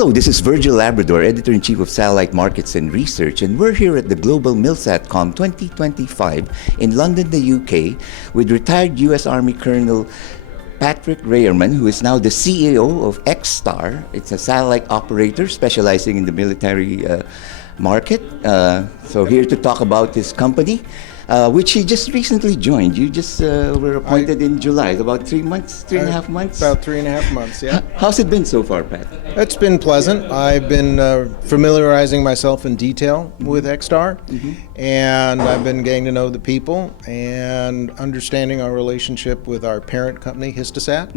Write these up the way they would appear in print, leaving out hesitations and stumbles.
Hello, this is Virgil Labrador, Editor-in-Chief of Satellite Markets and Research, and we're here at the Global Milsatcom 2025 in London, the UK, with retired U.S. Army Colonel Patrick Rayermann, who is now the CEO of XTAR. It's a satellite operator specializing in the military market. So here to talk about his company, which he just recently joined. You just were appointed in July, about 3 months, 3.5 months? About 3.5 months, yeah. How's it been so far, Pat? It's been pleasant. I've been familiarizing myself in detail with XTAR, and I've been getting to know the people and understanding our relationship with our parent company, Histosat,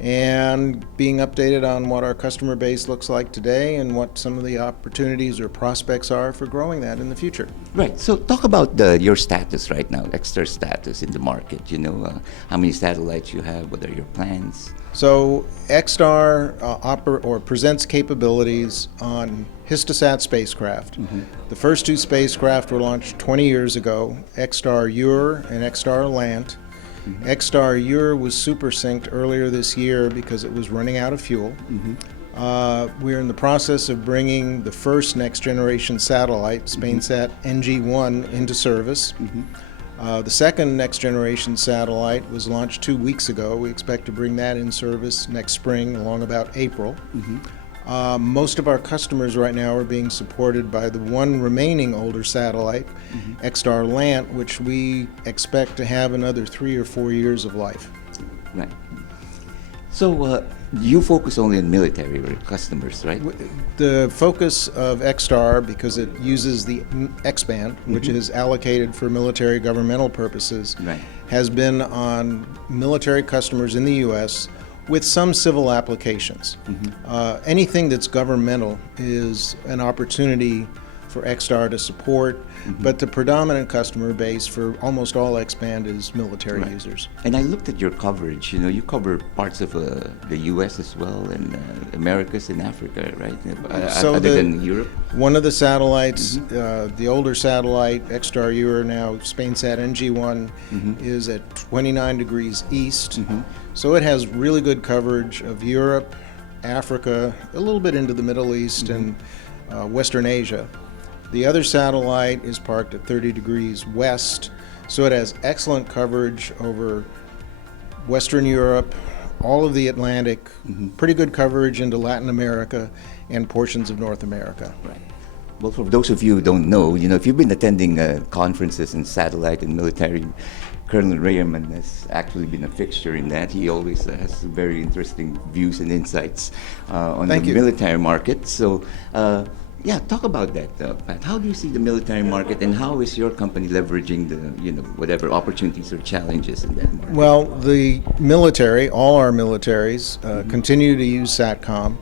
and being updated on what our customer base looks like today and what some of the opportunities or prospects are for growing that in the future. Right. So talk about your status right now, XTAR status in the market. You know, how many satellites you have, what are your plans? So XTAR presents capabilities on Histosat spacecraft. The first two spacecraft were launched 20 years ago, XTAR-Ur and XTAR-Lant. XTAR-Ur was super synced earlier this year because it was running out of fuel. We're in the process of bringing the first next generation satellite, SpainSat NG-1, into service. The second next generation satellite was launched 2 weeks ago. We expect to bring that in service next spring, along about April. Most of our customers right now are being supported by the one remaining older satellite, XTAR-Lant, which we expect to have another 3 or 4 years of life. Right. So you focus only on military customers, right? The focus of XTAR, because it uses the X-band, which is allocated for military governmental purposes, has been on military customers in the U.S. with some civil applications. Anything that's governmental is an opportunity for XTAR to support, but the predominant customer base for almost all X-band is military users. And I looked at your coverage. You know, you cover parts of the U.S. as well, and Americas and Africa, right? Other than Europe. One of the satellites, the older satellite, XTAR-Ur, now SpainSat NG-1, is at 29 degrees east. So it has really good coverage of Europe, Africa, a little bit into the Middle East, and Western Asia. The other satellite is parked at 30 degrees west, so it has excellent coverage over Western Europe, all of the Atlantic, pretty good coverage into Latin America and portions of North America. Right. Well, for those of you who don't know, if you've been attending conferences in satellite and military, Colonel Rayermann has actually been a fixture in that. He always has very interesting views and insights on the military market. So, yeah, talk about that, Pat. How do you see the military market, and how is your company leveraging the, whatever opportunities or challenges in that market? Well, the military, all our militaries, continue to use SATCOM.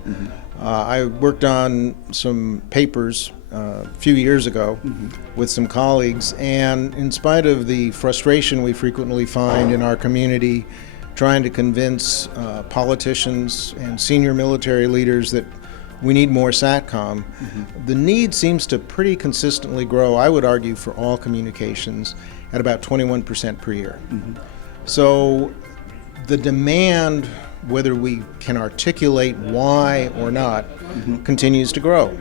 I worked on some papers a few years ago with some colleagues, and in spite of the frustration we frequently find in our community trying to convince politicians and senior military leaders that we need more SATCOM, the need seems to pretty consistently grow, I would argue, for all communications at about 21% per year. So the demand, whether we can articulate why or not, continues to grow.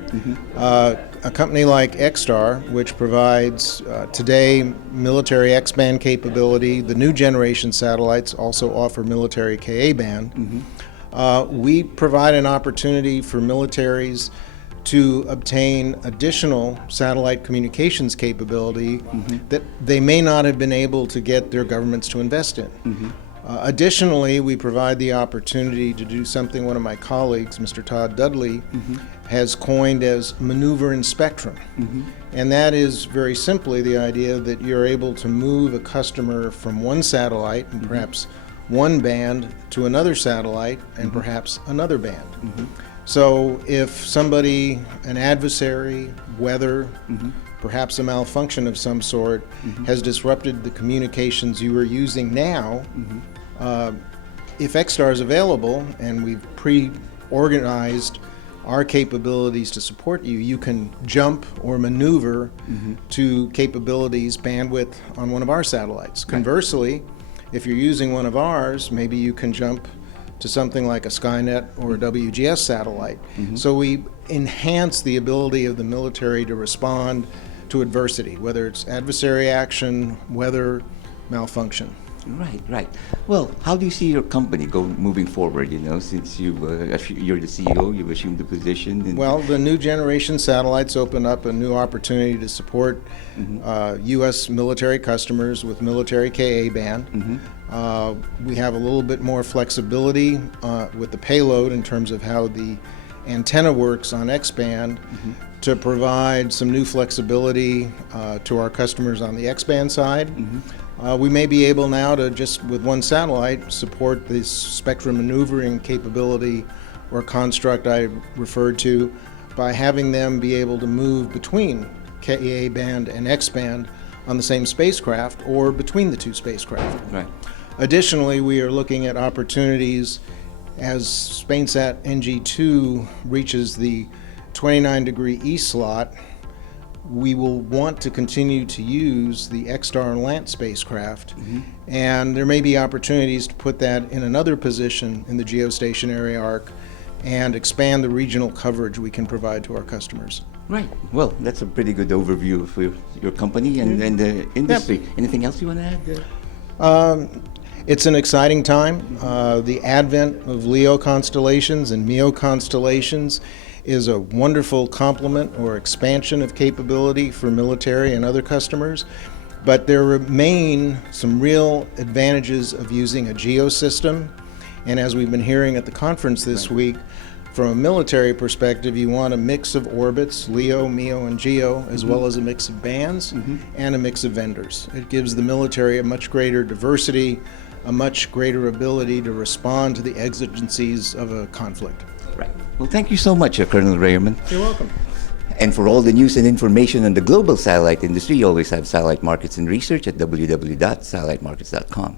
A company like XTAR, which provides today military X-band capability, the new generation satellites also offer military Ka-band. We provide an opportunity for militaries to obtain additional satellite communications capability that they may not have been able to get their governments to invest in. Additionally, we provide the opportunity to do something one of my colleagues, Mr. Todd Dudley, has coined as maneuver in spectrum. And that is very simply the idea that you're able to move a customer from one satellite and perhaps one band to another satellite and perhaps another band. So if somebody, an adversary, weather, perhaps a malfunction of some sort, has disrupted the communications you are using now, if XTAR is available and we've pre-organized our capabilities to support you, you can jump or maneuver to capabilities, bandwidth on one of our satellites. Conversely, if you're using one of ours, maybe you can jump to something like a Skynet or a WGS satellite. So we enhance the ability of the military to respond to adversity, whether it's adversary action, weather, malfunction. Right, right. Well, how do you see your company moving forward? Since you're the CEO, you've assumed the position. Well, the new generation satellites open up a new opportunity to support U.S. military customers with military Ka band. We have a little bit more flexibility with the payload in terms of how the antenna works on X-band to provide some new flexibility to our customers on the X-band side. We may be able now to just with one satellite support this spectrum maneuvering capability or construct I referred to by having them be able to move between Ka band and X band on the same spacecraft or between the two spacecraft. Right. Additionally, we are looking at opportunities as SpainSat NG2 reaches the 29-degree east slot. We will want to continue to use the XTAR and LANT spacecraft, and there may be opportunities to put that in another position in the geostationary arc and expand the regional coverage we can provide to our customers. Right. Well, that's a pretty good overview of your company and the industry. Anything else you want to add? It's an exciting time. The advent of LEO constellations and MEO constellations is a wonderful complement or expansion of capability for military and other customers, but there remain some real advantages of using a GEO system, and as we've been hearing at the conference this week, from a military perspective, you want a mix of orbits, LEO, MEO, and GEO, as well as a mix of bands and a mix of vendors. It gives the military a much greater diversity, a much greater ability to respond to the exigencies of a conflict. Right. Well, thank you so much, Colonel Rayermann. You're welcome. And for all the news and information on the global satellite industry, you always have Satellite Markets and Research at www.satellitemarkets.com.